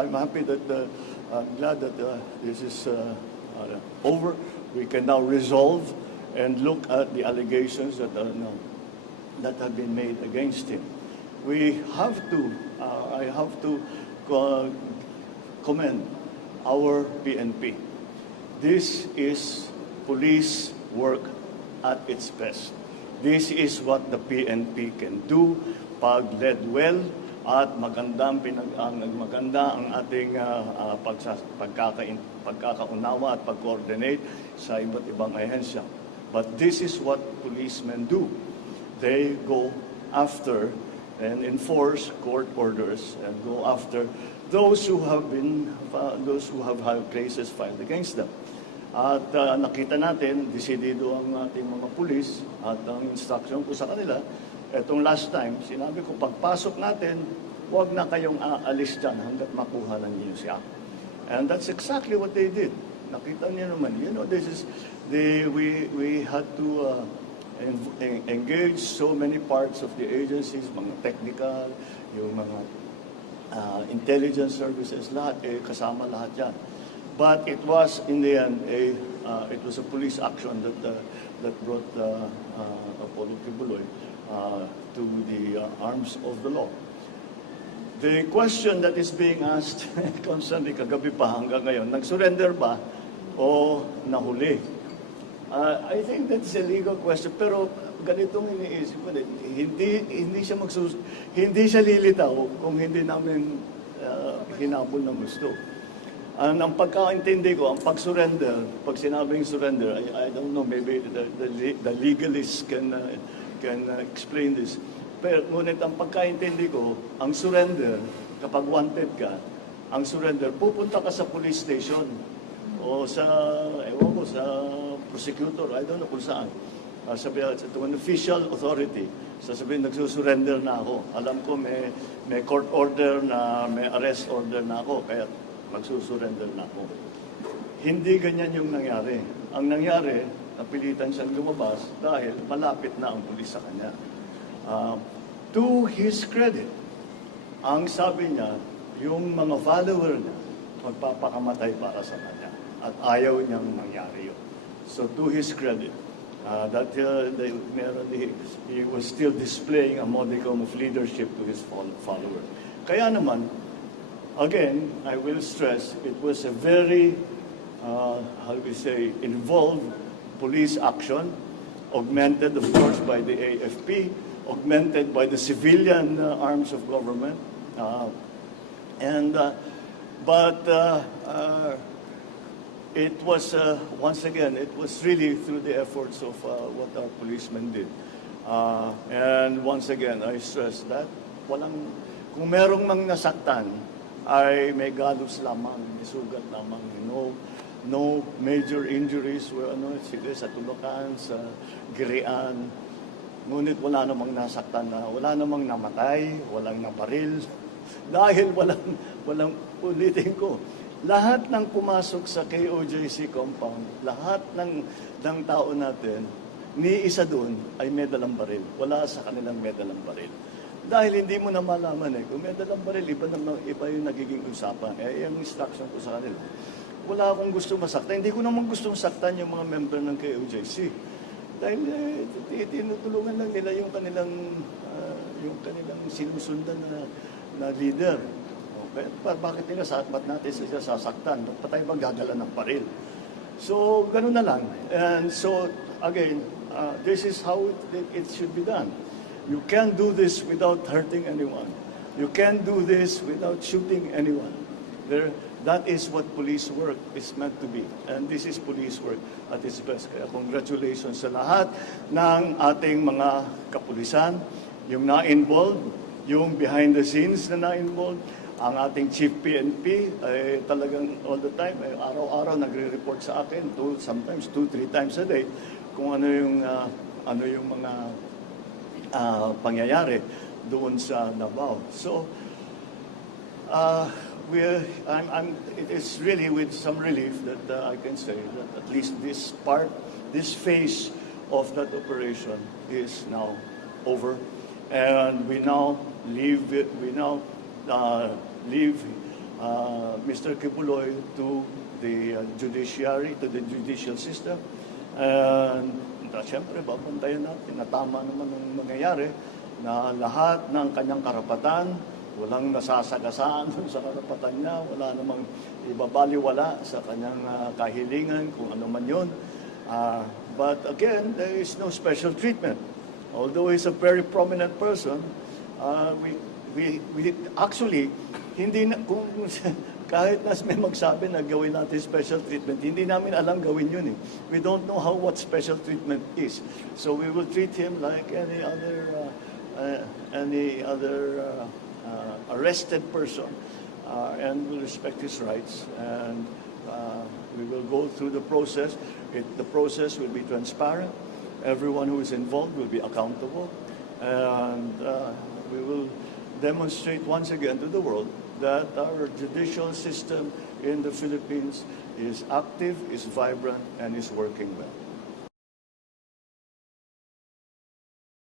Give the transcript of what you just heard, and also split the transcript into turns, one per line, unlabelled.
I'm happy that, uh, I'm glad that uh, this is uh, uh, over. We can now resolve and look at the allegations that are now that have been made against him. We have to, uh, I have to uh, commend our PNP. This is police work at its best. This is what the PNP can do pag led well at magandang pinag ang maganda ang ating uh, uh, pagsas, pagkakain, pagkakaunawa at pag-coordinate sa iba't ibang ahensya. But this is what policemen do they go after and enforce court orders and go after those who have been uh, those who have had cases filed against them. At uh, nakita natin, desidido ang ating mga pulis at ang instruction ko sa kanila, etong last time, sinabi ko, pagpasok natin, huwag na kayong aalis dyan hanggat makuha lang niyo siya. And that's exactly what they did. Nakita niyo naman, you know, this is, the, we, we had to uh, en- en- engage so many parts of the agencies, mga technical, yung mga uh, intelligence services, lahat, eh, kasama lahat yan. But it was, in the end, a, uh, it was a police action that, uh, that brought uh, uh, Apollo Kibuloy uh, to the uh, arms of the law. The question that is being asked constantly kagabi pa hanggang ngayon, nag-surrender ba o nahuli? Uh, I think that's a legal question pero ganitong iniisip ko din, hindi hindi siya magsus hindi siya lilitaw kung hindi namin uh, hinabol ng gusto. Ang ang pagkaintindi ko, ang pag-surrender, pag sinabing surrender, I, I don't know, maybe the, the, the legalists can, uh, can uh, explain this. Pero ngunit ang pagkaintindi ko, ang surrender, kapag wanted ka, ang surrender, pupunta ka sa police station o sa, ewan ko, sa prosecutor, I don't know kung saan. Uh, sabi, to an official authority, sasabihin, nagsusurrender na ako. Alam ko may, may court order na, may arrest order na ako, kaya magsusurrender na ako. Hindi ganyan yung nangyari. Ang nangyari, napilitan siyang lumabas dahil malapit na ang pulis sa kanya. Uh, to his credit, ang sabi niya, yung mga follower niya, magpapakamatay para sa kanya. At ayaw niyang mangyari yun. So to his credit, uh, that uh, the, meron, he, he was still displaying a modicum of leadership to his fol- follower. Kaya naman, again, I will stress, it was a very, uh, how do we say, involved police action, augmented, of course, by the AFP, augmented by the civilian uh, arms of government. Uh, and, uh, but uh, uh, it was, uh, once again, it was really through the efforts of uh, what our policemen did. Uh, and once again, I stress that walang, kung merong mang nasaktan, ay may galos lamang, may sugat lamang, no, no major injuries were ano, sila sa tulukan, sa girian. Ngunit wala namang nasaktan na, wala namang namatay, walang nabaril. Dahil walang, walang, ulitin ko, lahat ng pumasok sa KOJC compound, lahat ng, ng tao natin, ni isa doon ay may dalang baril. Wala sa kanilang may dalang baril. Dahil hindi mo na malaman eh, kung may dalang baril, iba, naman, iba yung nagiging usapan. Eh, yung instruction ko sa kanila. Wala akong gusto masaktan. Hindi ko naman gustong saktan yung mga member ng KOJC. Dahil eh, tinutulungan lang nila yung kanilang, ah, yung kanilang sinusundan na, na leader. Okay? Pa, bakit nila sa ba't natin sila sasaktan? Ba't pa tayo magdadala ng baril? So, ganun na lang. And so, again, uh, this is how it, it should be done. You can't do this without hurting anyone. You can't do this without shooting anyone. There, that is what police work is meant to be. And this is police work at its best. Kaya congratulations sa lahat ng ating mga kapulisan, yung na-involved, yung behind the scenes na na-involved, ang ating chief PNP ay talagang all the time, ay araw-araw nagre-report sa akin, two, sometimes two, three times a day, kung ano yung, ah, ano yung mga ah, pangyayari doon sa Davao. So, uh, we're, I'm, I'm, it is really with some relief that uh, I can say that at least this part, this phase of that operation is now over, and we now leave. We now uh, leave uh, Mr. Kibuloy to the uh, judiciary, to the judicial system. And uh, siyempre, babantayan natin na tama naman ang mangyayari na lahat ng kanyang karapatan, walang nasasagasaan sa karapatan niya, wala namang ibabaliwala sa kanyang ah, kahilingan, kung ano man yun. Ah, but again, there is no special treatment. Although he's a very prominent person, uh, we, we, we actually, hindi na, kung kahit na may magsabi na gawin natin special treatment, hindi namin alam gawin yun eh. We don't know how what special treatment is. So we will treat him like any other, uh, uh, any other uh, uh, arrested person uh, and will respect his rights and uh, we will go through the process. It, the process will be transparent. Everyone who is involved will be accountable. And uh, we will demonstrate once again to the world that our judicial system in the Philippines is active, is vibrant, and is working well.